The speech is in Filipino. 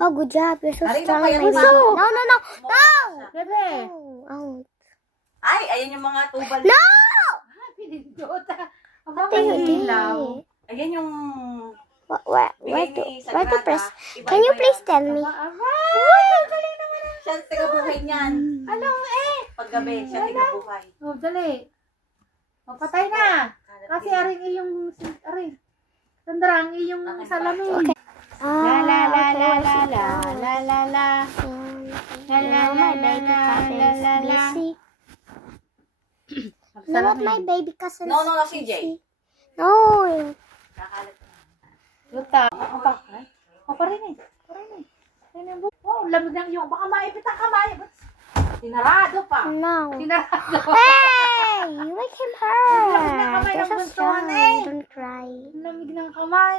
Oh, good job. You're so Aray, strong, papayat my mo. baby. No, no, no. No! Bebe. Oh. Ay, ayan yung mga tubal. No! Pinindot. Aba, Ate, hindi. ilaw. Ayan yung Where bigay to, ni where to Sagrada. press? Iba-iba Can you please yan. tell me? Aba, Siya ang tagabuhay niyan. ano eh? Paggabi, siya tagabuhay. Oh, dali. Mapatay na. Kasi aring iyong, aring. Sandrang iyong salamin. Okay. La la la okay, la where's la it la going? la la la. La la Now la my la baby la cousin la is la la. busy. No, my baby cousin No, is no, no, CJ. busy. No. Kakalat. Luta. Apa? Apa rin eh. Rin eh. Rin eh. Oh, lamig ng iyong. Baka maipit ang kamay. Sinarado pa. No. Sinarado. Hey! You make him hurt. Lamig ng kamay You're ng so buntuan strong. eh. Don't cry. Lamig ng kamay.